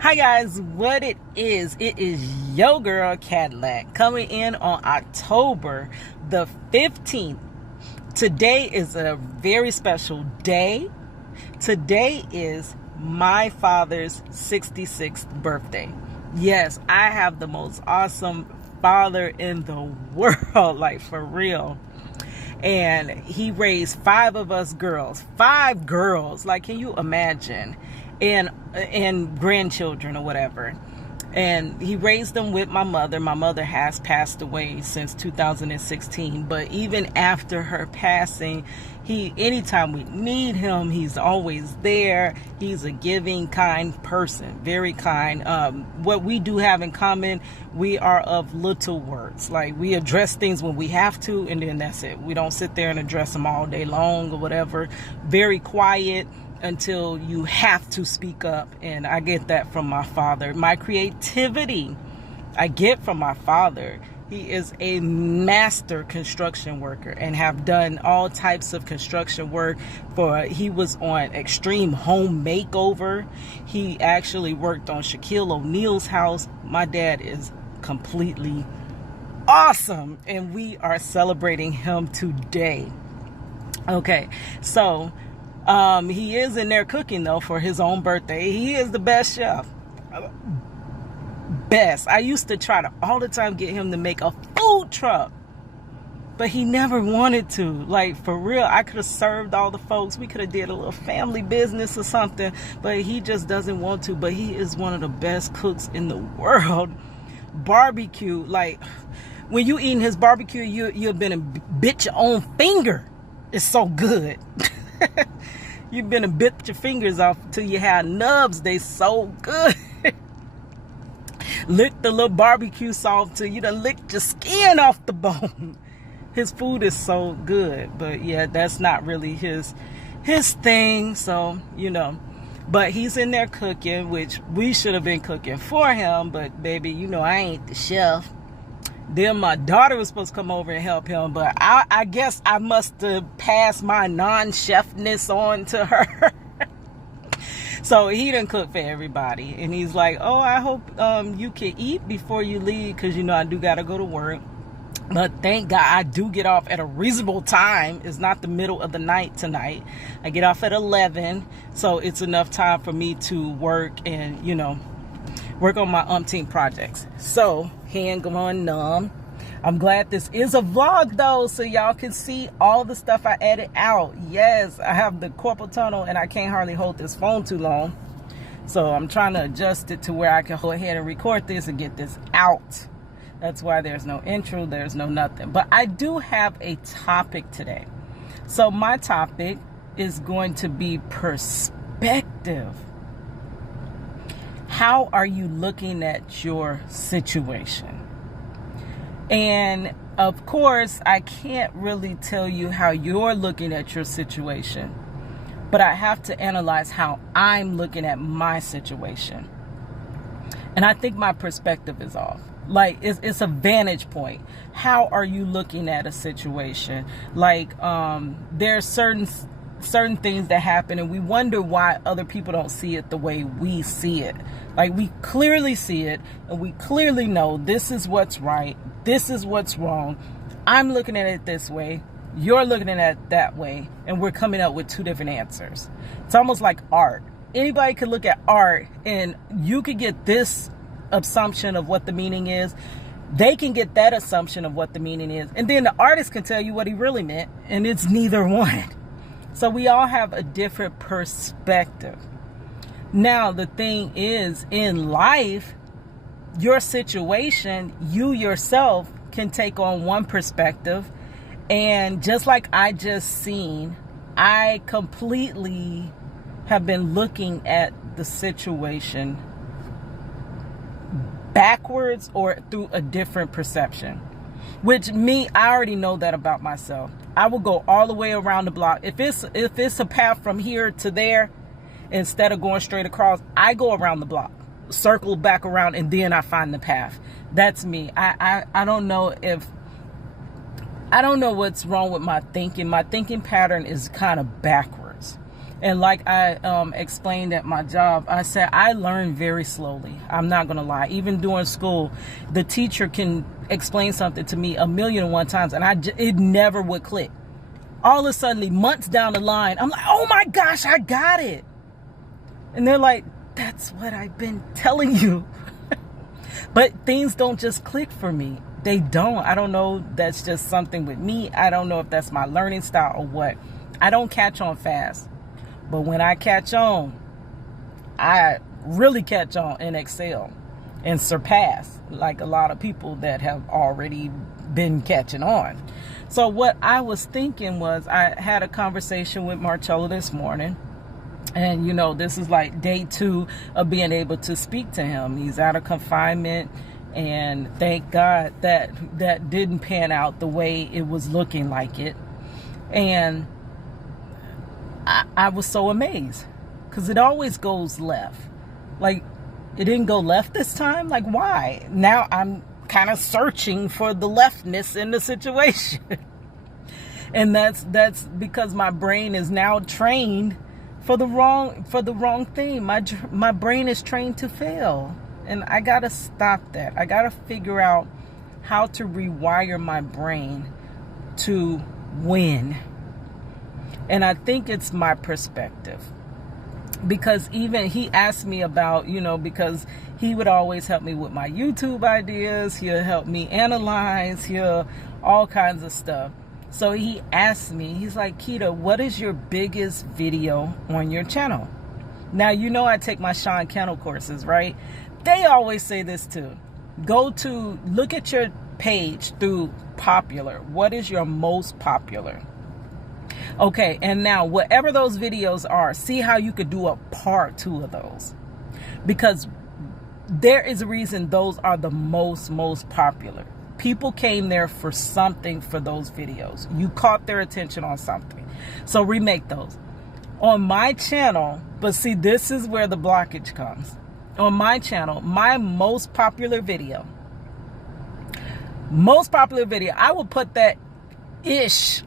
Hi guys, what it is yo girl Kadlac coming in on October the 15th. Today is a very special day. Today is my father's 66th birthday. Yes, I have the most awesome father in the world, like for real. And he raised 5 of us girls, 5 girls, like can you imagine? And grandchildren or whatever. And he raised them with my mother. My mother has passed away since 2016, but even after her passing, anytime we need him, he's always there. He's a giving, kind person, very kind. What we do have in common, we are of little words. Like we address things when we have to, and then that's it. We don't sit there and address them all day long or whatever. Very quiet until you have to speak up, and I get that from my father. My creativity I get from my father. He is a master construction worker and have done all types of construction work. He was on Extreme Home Makeover. He actually worked on Shaquille O'Neal's house. My dad is completely awesome, and we are celebrating him today. Okay, so he is in there cooking though for his own birthday. He is the best chef. Best. I used to try to all the time get him to make a food truck, but he never wanted to. Like for real, I could have served all the folks. We could have did a little family business or something, but he just doesn't want to. But he is one of the best cooks in the world. Barbecue, like when you eating his barbecue, you've been a bit your own finger. It's so good. You've been a bit your fingers off till you have nubs. They so good. Lick the little barbecue sauce till you done licked your skin off the bone. His food is so good, but yeah, that's not really his thing. So but he's in there cooking, which we should have been cooking for him. But baby, I ain't the chef. Then my daughter was supposed to come over and help him, but I guess I must have passed my non-chefness on to her. So he didn't cook for everybody. And he's like, oh, I hope you can eat before you leave, because I do got to go to work. But thank God I do get off at a reasonable time. It's not the middle of the night tonight. I get off at 11, so it's enough time for me to work and, work on my umpteen projects. So, hand going numb. I'm glad this is a vlog though, so y'all can see all the stuff I edit out. Yes, I have the carpal tunnel and I can't hardly hold this phone too long. So I'm trying to adjust it to where I can go ahead and record this and get this out. That's why there's no intro, there's no nothing. But I do have a topic today. So my topic is going to be perspective. How are you looking at your situation? And of course, I can't really tell you how you're looking at your situation, but I have to analyze how I'm looking at my situation. And I think my perspective is off. Like it's a vantage point. How are you looking at a situation? Like there's certain things that happen and we wonder why other people don't see it the way we see it. Like we clearly see it and we clearly know this is what's right, this is what's wrong. I'm looking at it this way, you're looking at it that way, and we're coming up with 2 different answers. It's almost like art. Anybody could look at art and you could get this assumption of what the meaning is. They can get that assumption of what the meaning is, and then the artist can tell you what he really meant, and it's neither one. So we all have a different perspective. Now, the thing is, in life, your situation, you yourself can take on one perspective. And just like I just seen, I completely have been looking at the situation backwards or through a different perception. Which I already know that about myself. I will go all the way around the block. If it's a path from here to there, instead of going straight across, I go around the block, circle back around, and then I find the path. That's me. I don't know what's wrong with my thinking. My thinking pattern is kind of backwards. And like I explained at my job, I said I learn very slowly. I'm not going to lie. Even during school, the teacher can explain something to me 1,000,001 times, and it never would click. All of a sudden, months down the line, I'm like, oh my gosh, I got it. And they're like, that's what I've been telling you. But things don't just click for me. They don't. I don't know. That's just something with me. I don't know if that's my learning style or what. I don't catch on fast. But when I catch on, I really catch on and excel and surpass like a lot of people that have already been catching on. So what I was thinking was, I had a conversation with Marchello this morning. And, you know, this is like day 2 of being able to speak to him. He's out of confinement. And thank God that didn't pan out the way it was looking like it. And I was so amazed, because it always goes left. Like, it didn't go left this time. Like, why? Now I'm kind of searching for the leftness in the situation. And that's because my brain is now trained for the wrong thing. My brain is trained to fail. And I got to stop that. I got to figure out how to rewire my brain to win. And I think it's my perspective. Because even he asked me about, you know, because he would always help me with my YouTube ideas. He'll help me analyze. All kinds of stuff. So he asked me, he's like, Keita, what is your biggest video on your channel? Now, you know, I take my Sean Kennel courses, right? They always say this too. Look at your page through popular. What is your most popular? Okay, and now whatever those videos are, see how you could do a part 2 of those. Because there is a reason those are the most popular. People came there for something for those videos. You caught their attention on something. So remake those. On my channel, but see, this is where the blockage comes. On my channel, my most popular video, I will put that ish,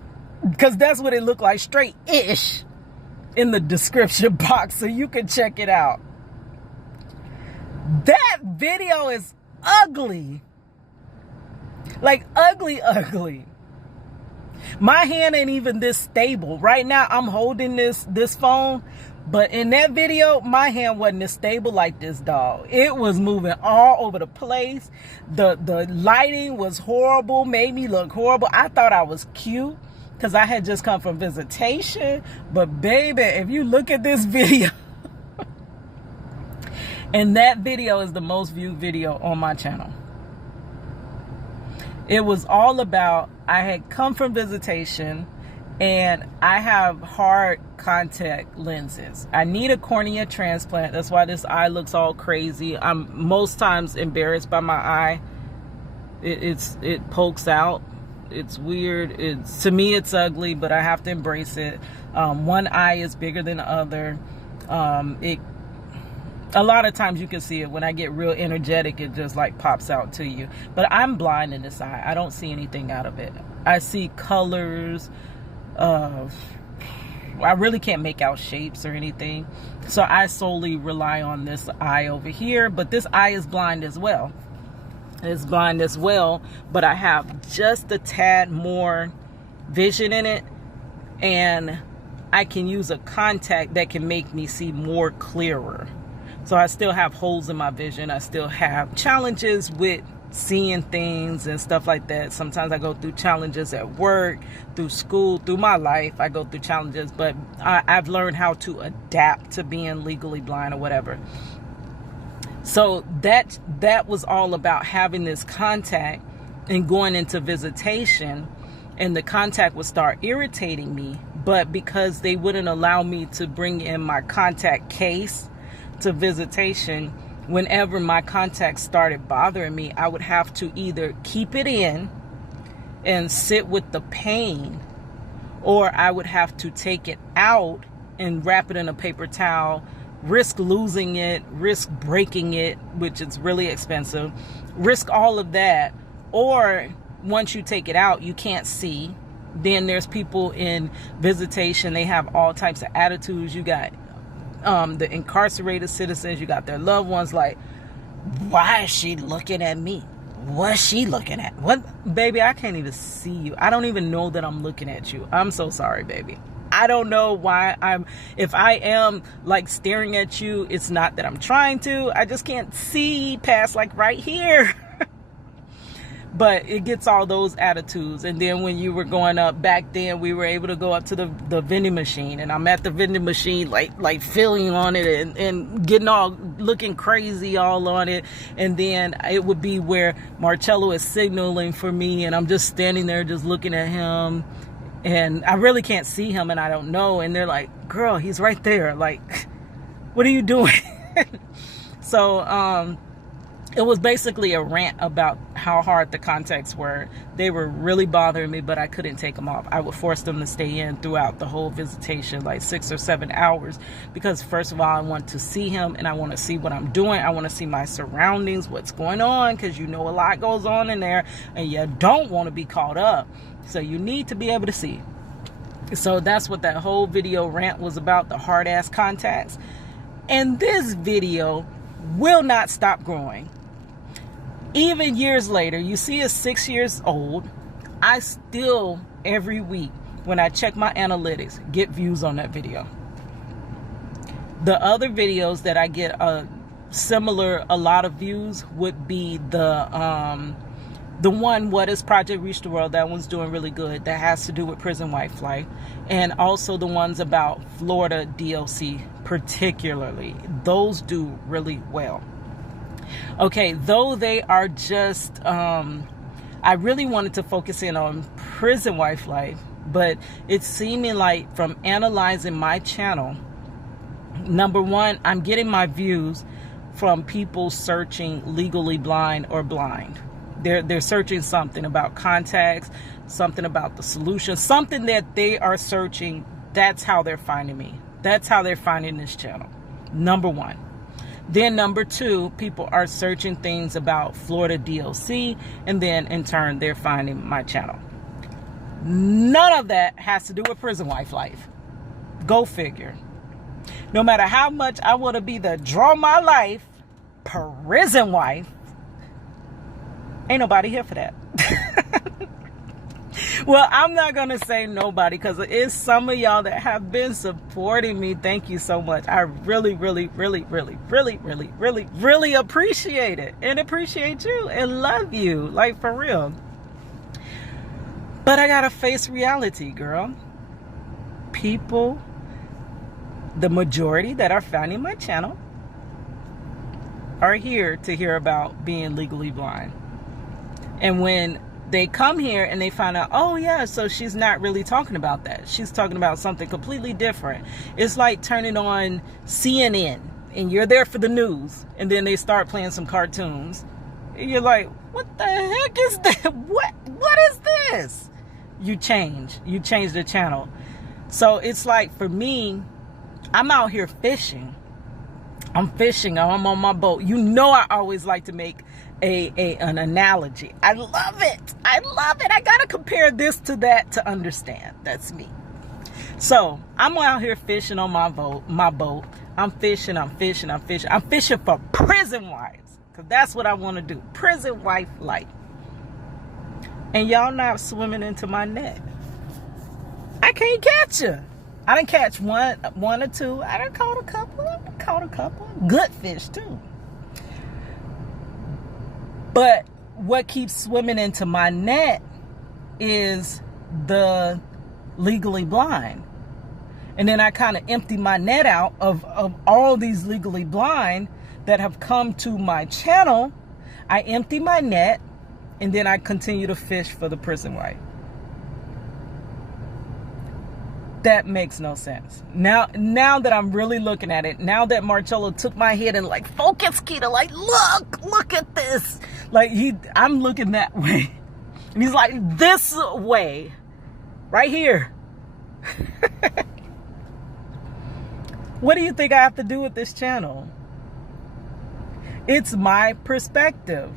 because that's what it looked like, straight ish, in the description box so you can check it out. That video is ugly. Like ugly. My hand ain't even this stable. Right now I'm holding this phone, but in that video my hand wasn't as stable like this, dog. It was moving all over the place. The lighting was horrible, made me look horrible. I thought I was cute because I had just come from visitation, but baby, if you look at this video, and that video is the most viewed video on my channel. It was all about, I had come from visitation and I have hard contact lenses. I need a cornea transplant. That's why this eye looks all crazy. I'm most times embarrassed by my eye. It pokes out. It's weird. To me it's ugly, but I have to embrace it. One eye is bigger than the other. A lot of times you can see it when I get real energetic, it just like pops out to you. But I'm blind in this eye. I don't see anything out of it. I see colors. I really can't make out shapes or anything. So I solely rely on this eye over here. But this eye is blind as well. It's blind as well. But I have just a tad more vision in it. And I can use a contact that can make me see more clearer. So I still have holes in my vision. I still have challenges with seeing things and stuff like that. Sometimes I go through challenges at work, through school, through my life. I go through challenges, but I've learned how to adapt to being legally blind or whatever. So that was all about having this contact and going into visitation, and the contact would start irritating me. But because they wouldn't allow me to bring in my contact case to visitation, whenever my contacts started bothering me, I would have to either keep it in and sit with the pain, or I would have to take it out and wrap it in a paper towel, risk losing it, risk breaking it, which is really expensive, risk all of that. Or once you take it out, you can't see, Then there's people in visitation. They have all types of attitudes. You got the incarcerated citizens. You got their loved ones like, why is she looking at me? What's she looking at? What? Baby, I can't even see you. I don't even know that I'm looking at you. I'm so sorry, baby. I don't know why if I am like staring at you, it's not that I'm trying to. I just can't see past like right here. But it gets all those attitudes. And then when you were going up back then, we were able to go up to the vending machine, and I'm at the vending machine like feeling on it and getting all looking crazy all on it. And then it would be where Marchello is signaling for me, and I'm just standing there just looking at him, and I really can't see him, and I don't know. And they're like, girl, he's right there. Like, what are you doing? So it was basically a rant about how hard the contacts were. They were really bothering me, but I couldn't take them off. I would force them to stay in throughout the whole visitation, like 6 or 7 hours, because first of all, I want to see him, and I want to see what I'm doing. I want to see my surroundings, what's going on, because you know a lot goes on in there, and you don't want to be caught up. So you need to be able to see. So that's what that whole video rant was about, the hard-ass contacts. And this video will not stop growing. Even years later, you see it's 6 years old, I still, every week, when I check my analytics, get views on that video. The other videos that I get a lot of views would be the one, What is Project Reach the World? That one's doing really good. That has to do with prison wife life. And also the ones about Florida DLC particularly. Those do really well. Okay, though they are just, I really wanted to focus in on prison wife life, but it's seeming like from analyzing my channel, number one, I'm getting my views from people searching legally blind or blind. They're searching something about contacts, something about the solution, something that they are searching. That's how they're finding me. That's how they're finding this channel. Number one. Then number two, people are searching things about Florida DLC, and then in turn, they're finding my channel. None of that has to do with prison wife life. Go figure. No matter how much I want to be the draw my life prison wife, ain't nobody here for that. Well, I'm not going to say nobody, because it is some of y'all that have been supporting me. Thank you so much. I really, really, really, really, really, really, really, really appreciate it, and appreciate you and love you, like for real. But I got to face reality, girl. People, the majority that are finding my channel, are here to hear about being legally blind. And when they come here and they find out, oh yeah, so she's not really talking about that. She's talking about something completely different. It's like turning on CNN and you're there for the news, and then they start playing some cartoons. And you're like, what the heck is that? What is this? You change the channel. So it's like, for me, I'm out here fishing. I'm fishing, I'm on my boat. You know, I always like to make an analogy. I love it. I love it. I gotta compare this to that to understand. That's me. So I'm out here fishing on my boat. I'm fishing for prison wives, because that's what I want to do. Prison wife life. And y'all not swimming into my net. I can't catch you. I done catch one or two. I done caught a couple. Good fish too. But what keeps swimming into my net is the legally blind. And then I kind of empty my net out of all these legally blind that have come to my channel. I empty my net, and then I continue to fish for the prison wife. That makes no sense. Now that I'm really looking at it, now that Marchello took my head and like, focus, Keita, like, look at this. Like, I'm looking that way. And he's like, this way, right here. What do you think I have to do with this channel? It's my perspective.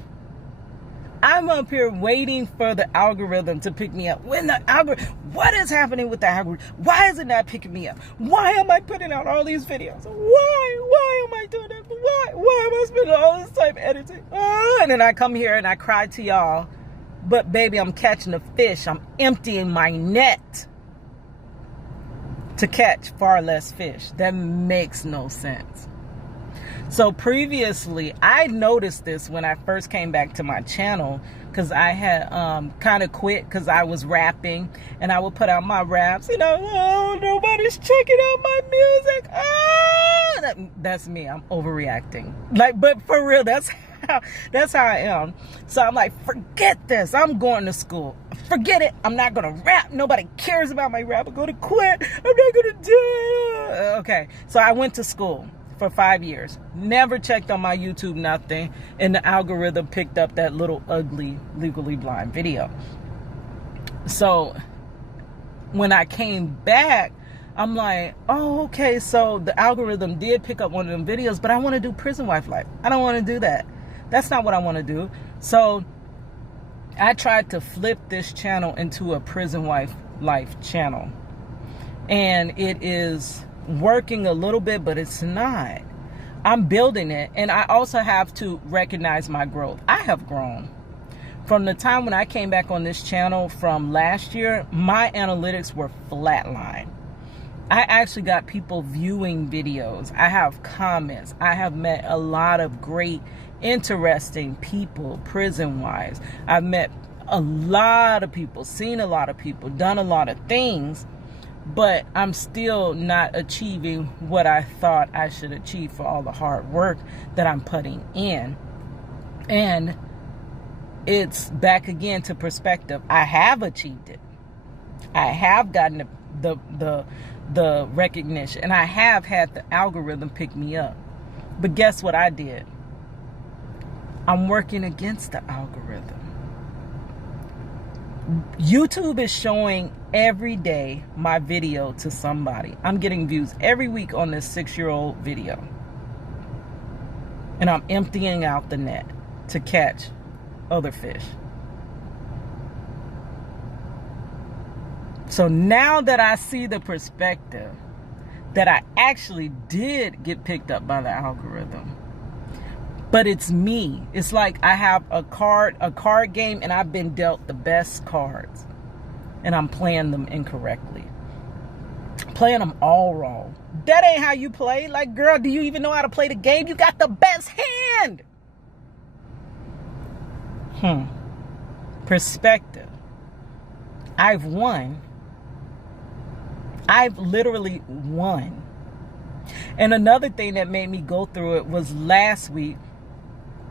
I'm up here waiting for the algorithm to pick me up. When the algorithm, what is happening with the algorithm? Why is it not picking me up? Why am I putting out all these videos? Why am I doing that? Why am I spending all this time editing? And then I come here and I cry to y'all. But baby, I'm catching a fish. I'm emptying my net to catch far less fish. That makes no sense. So previously, I noticed this when I first came back to my channel, because I had kind of quit because I was rapping, and I would put out my raps, and oh, nobody's checking out my music. That's me. I'm overreacting. Like, but for real, that's how I am. So I'm like, forget this. I'm going to school. Forget it. I'm not going to rap. Nobody cares about my rap. I'm going to quit. I'm not going to do it. Okay. So I went to school for 5 years. Never checked on my YouTube, nothing. And the algorithm picked up that little ugly Legally Blind video. So when I came back, I'm like, oh, okay. So the algorithm did pick up one of them videos, but I want to do prison wife life. I don't want to do that. That's not what I want to do. So I tried to flip this channel into a prison wife life channel. And it is working a little bit, but it's not. I'm building it. And I also have to recognize my growth. I have grown. From the time when I came back on this channel from last year, my analytics were flatline. I actually got people viewing videos. I have comments. I have met a lot of great, interesting people, prison-wise. I've met a lot of people, seen a lot of people, done a lot of things, but I'm still not achieving what I thought I should achieve for all the hard work that I'm putting in. And it's back again to perspective. I have achieved it. I have gotten the recognition, and I have had the algorithm pick me up. But guess what I did? I'm working against the algorithm. YouTube is showing every day my video to somebody. I'm getting views every week on this 6-year-old video. And I'm emptying out the net to catch other fish. So now that I see the perspective that I actually did get picked up by the algorithm, but it's me. It's like I have a card game, and I've been dealt the best cards, and I'm playing them incorrectly. Playing them all wrong. That ain't how you play. Like, girl, do you even know how to play the game? You got the best hand. Perspective. I've won. I've literally won. And another thing that made me go through it was last week,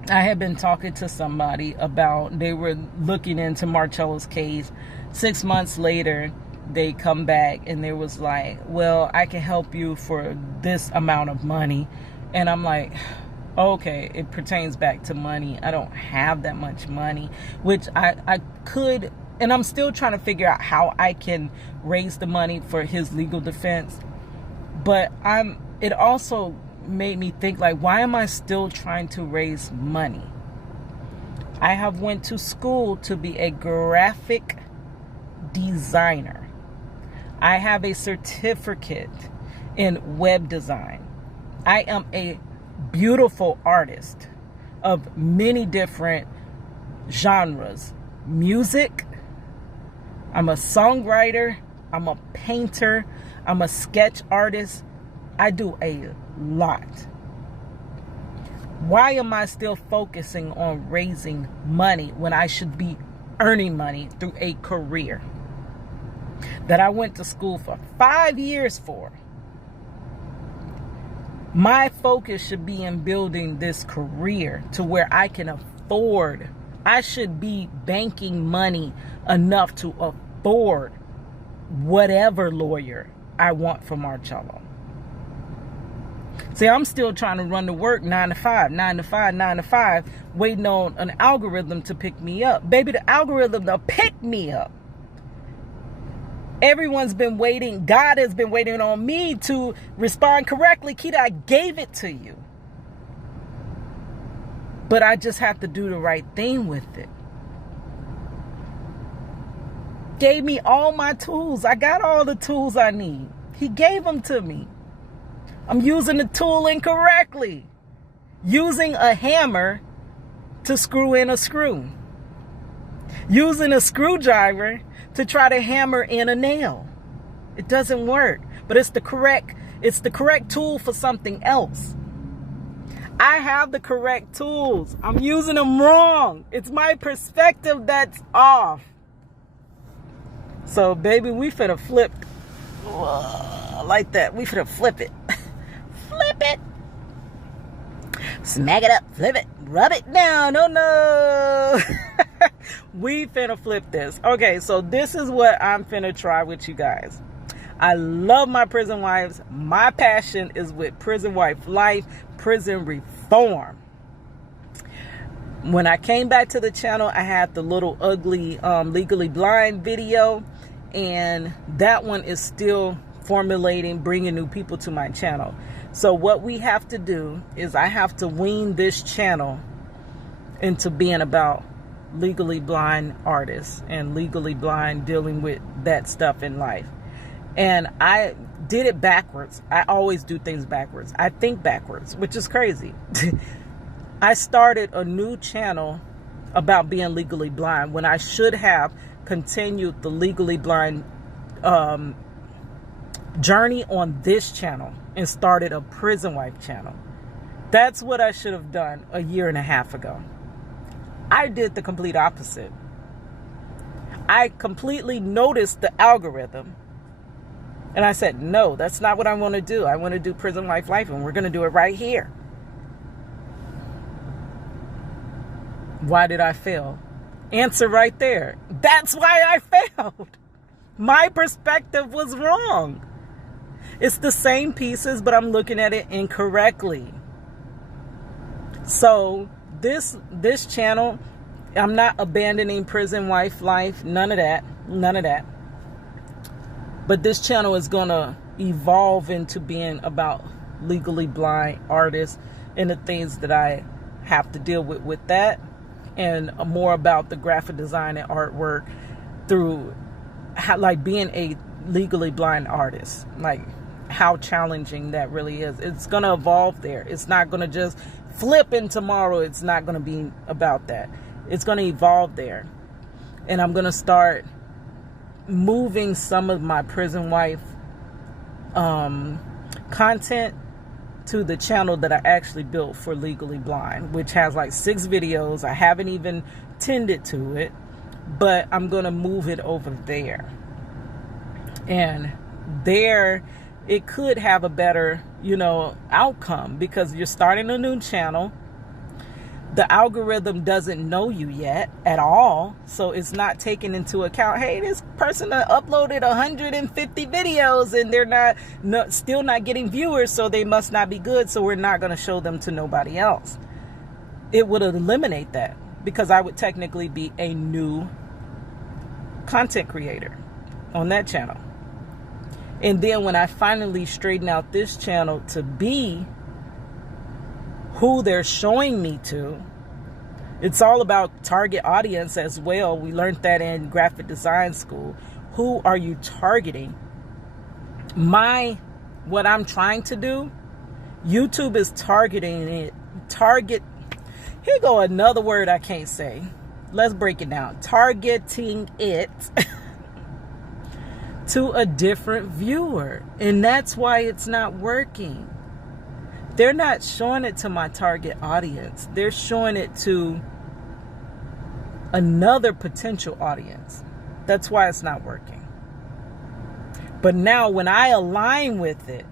I had been talking to somebody about, they were looking into Marchello's case. 6 months later, they come back and they was like, well, I can help you for this amount of money. And I'm like, okay, it pertains back to money. I don't have that much money, which I could, and I'm still trying to figure out how I can raise the money for his legal defense. But it also made me think, like, why am I still trying to raise money? I have went to school to be a graphic designer. I have a certificate in web design. I am a beautiful artist of many different genres. Music, I'm a songwriter, I'm a painter, I'm a sketch artist. I do a lot. Why am I still focusing on raising money when I should be earning money through a career that I went to school for 5 years for? My focus should be in building this career to where I can afford. I should be banking money enough to afford whatever lawyer I want for Marchello. See, I'm still trying to run to work 9 to 5, 9 to 5, 9 to 5, waiting on an algorithm to pick me up. Baby, the algorithm to pick me up. Everyone's been waiting. God has been waiting on me to respond correctly. Keita, I gave it to you. But I just have to do the right thing with it. gave me all my tools. I got all the tools I need. He gave them to me. I'm using the tool incorrectly. Using a hammer to screw in a screw. Using a screwdriver to try to hammer in a nail. It doesn't work, but it's the correct tool for something else. I have the correct tools. I'm using them wrong. It's my perspective that's off. So, baby, we finna flip like that. We finna flip it. Flip it. Smack it up. Flip it. Rub it down. Oh, no. We finna flip this. Okay, so this is what I'm finna try with you guys. I love my prison wives. My passion is with prison wife life, prison reform. When I came back to the channel, I had the little ugly Legally Blind video, and that one is still formulating, bringing new people to my channel. So what we have to do is I have to wean this channel into being about legally blind artists and legally blind dealing with that stuff in life. And I did it backwards. I always do things backwards. I think backwards, which is crazy. I started a new channel about being legally blind when I should have continued the legally blind journey on this channel and started a prison wife channel. That's what I should have done a year and a half ago. I did the complete opposite. I completely noticed the algorithm. And I said, no, that's not what I want to do. I want to do prison wife life, and we're going to do it right here. Why did I fail? Answer right there. That's why I failed. My perspective was wrong. It's the same pieces, but I'm looking at it incorrectly. So this channel, I'm not abandoning prison wife life. None of that. None of that. But this channel is going to evolve into being about legally blind artists and the things that I have to deal with that, and more about the graphic design and artwork through how, like, being a legally blind artist, like how challenging that really is. It's going to evolve there. It's not going to just flip in tomorrow. It's not going to be about that. It's going to evolve there. And I'm going to start moving some of my prison wife content to the channel that I actually built for Legally Blind, which has like 6 videos. I haven't even tended to it, but I'm gonna move it over there. And there it could have a better, outcome, because you're starting a new channel. The algorithm doesn't know you yet at all, so it's not taking into account, hey, this person uploaded 150 videos and they're still not getting viewers, so they must not be good, so we're not going to show them to nobody else. It would eliminate that, because I would technically be a new content creator on that channel. And then when I finally straighten out this channel to be who they're showing me to, it's all about target audience as well. We learned that in graphic design school. Who are you targeting? What I'm trying to do, YouTube is targeting it. Here go another word I can't say. Let's break it down. Targeting it to a different viewer. And that's why it's not working. They're not showing it to my target audience. They're showing it to another potential audience. That's why it's not working. But now when I align with it,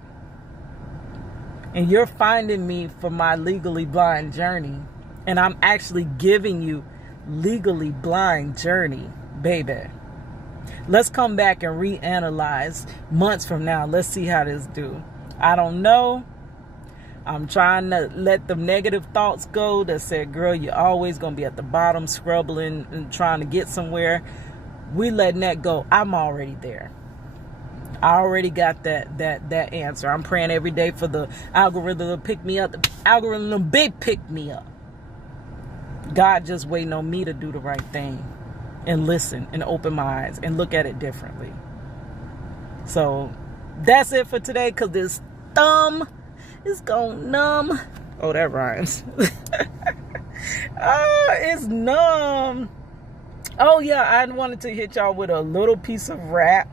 and you're finding me for my legally blind journey, and I'm actually giving you legally blind journey, baby, let's come back and reanalyze months from now. Let's see how this do. I don't know. I'm trying to let the negative thoughts go that said, girl, you're always going to be at the bottom, scrubbling and trying to get somewhere. We letting that go. I'm already there. I already got that answer. I'm praying every day for the algorithm to pick me up. The algorithm big pick me up. God just waiting on me to do the right thing. and listen and open my eyes and look at it differently. So that's it for today, because this thumb is going numb. Oh, that rhymes. Oh, it's numb. Oh yeah, I wanted to hit y'all with a little piece of rap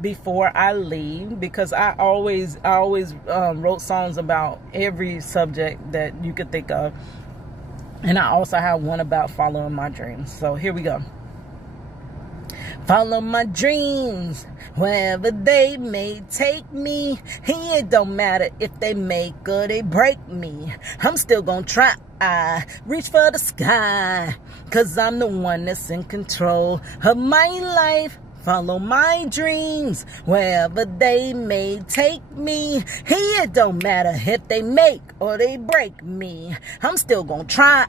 before I leave, because I always wrote songs about every subject that you could think of, and I also have one about following my dreams. So here we go. Follow my dreams wherever they may take me. It don't matter if they make or they break me. I'm still gonna try. Reach for the sky, 'cause I'm the one that's in control of my life. Follow my dreams wherever they may take me. It don't matter if they make or they break me. I'm still gonna try.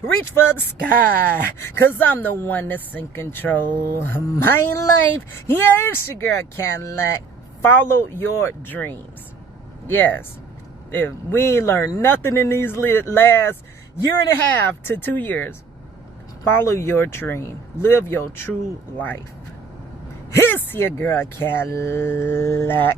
Reach for the sky, 'cause I'm the one that's in control of my life. Yeah, it's your girl Kadlac. Follow your dreams. Yes. If we ain't learned nothing in these last year and a half to 2 years, follow your dream. Live your true life. It's your girl Kadlac.